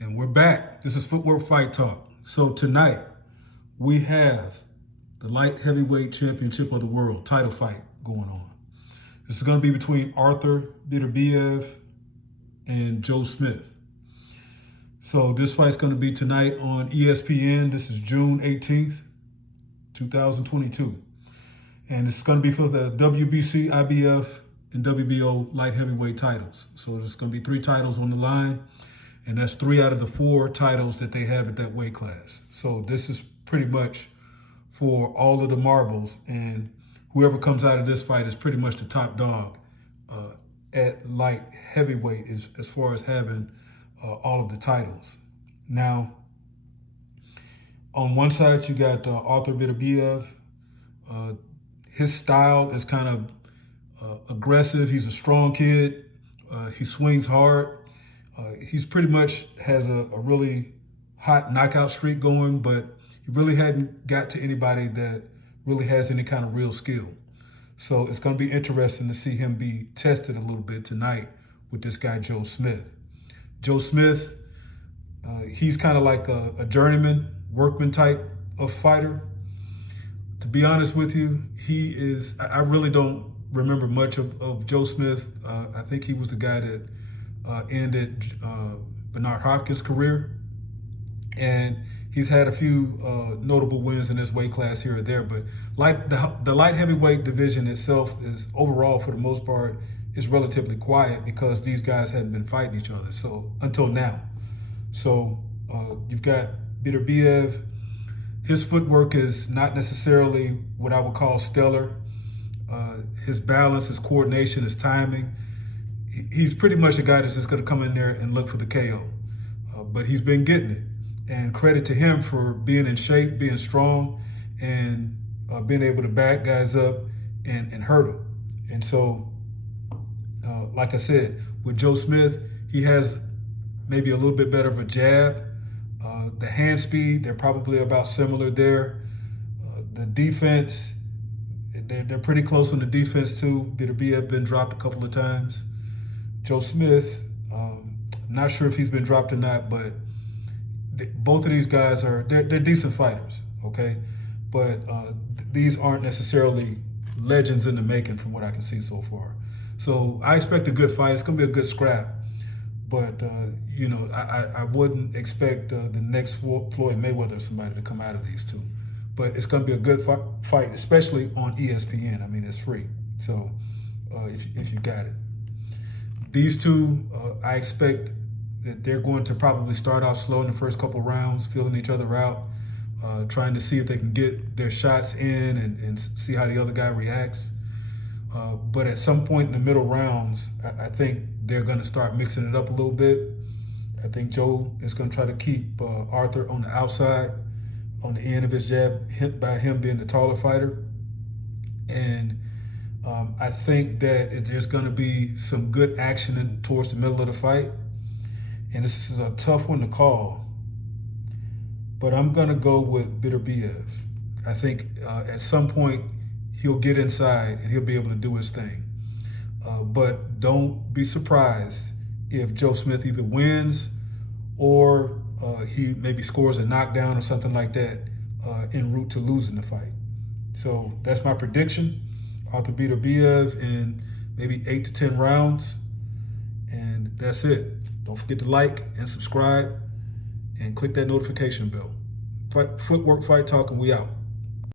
And we're back. This is Footwork Fight Talk. So tonight we have the light heavyweight championship of the world title fight going on. This is going to be between Arthur Beterbiev and Joe Smith. So this fight's going to be tonight on ESPN. This is June 18th, 2022. And it's going to be for the WBC, IBF, and WBO light heavyweight titles. So there's going to be 3 titles on the line. And that's 3 out of the 4 titles that they have at that weight class. So this is pretty much for all of the marbles. And whoever comes out of this fight is pretty much the top dog at light heavyweight as far as having all of the titles. Now, on one side, you got Arthur Beterbiev. His style is kind of aggressive. He's a strong kid. He swings hard. He's pretty much has a really hot knockout streak going, but he really hadn't got to anybody that really has any kind of real skill. So it's going to be interesting to see him be tested a little bit tonight with this guy, Joe Smith. Joe Smith, he's kind of like a journeyman, workman type of fighter. To be honest with you, he is, I really don't remember much of Joe Smith. I think he was the guy that ended Bernard Hopkins' career. And he's had a few notable wins in this weight class here or there, but like the light heavyweight division itself is overall, for the most part, is relatively quiet because these guys hadn't been fighting each other so until now. So you've got Beterbiev. His footwork is not necessarily what I would call stellar. His balance, his coordination, his timing. He's pretty much a guy that's just going to come in there and look for the KO. But he's been getting it. And credit to him for being in shape, being strong, and being able to back guys up and hurt them. And so, like I said, with Joe Smith, he has maybe a little bit better of a jab. The hand speed, they're probably about similar there. The defense, they're pretty close on the defense too. Beterbiev been dropped a couple of times. Joe Smith, I'm not sure if he's been dropped or not, but both of these guys they're decent fighters, okay? But these aren't necessarily legends in the making from what I can see so far. So I expect a good fight. It's gonna be a good scrap. But, you know, I wouldn't expect the next Floyd Mayweather or somebody to come out of these two. But it's going to be a good fight, especially on ESPN. I mean, it's free. So if you got it. These two, I expect that they're going to probably start off slow in the first couple rounds, feeling each other out, trying to see if they can get their shots in and see how the other guy reacts. But at some point in the middle rounds, I think they're going to start mixing it up a little bit. I think Joe is going to try to keep Arthur on the outside, on the end of his jab, hit by him being the taller fighter. And I think that there's going to be some good action towards the middle of the fight. And this is a tough one to call. But I'm going to go with Beterbiev. I think at some point, he'll get inside and he'll be able to do his thing. But don't be surprised if Joe Smith either wins or he maybe scores a knockdown or something like that en route to losing the fight. So that's my prediction. Arthur Beterbiev in maybe 8 to 10 rounds. And that's it. Don't forget to like and subscribe and click that notification bell. Footwork Fight Talk, and we out.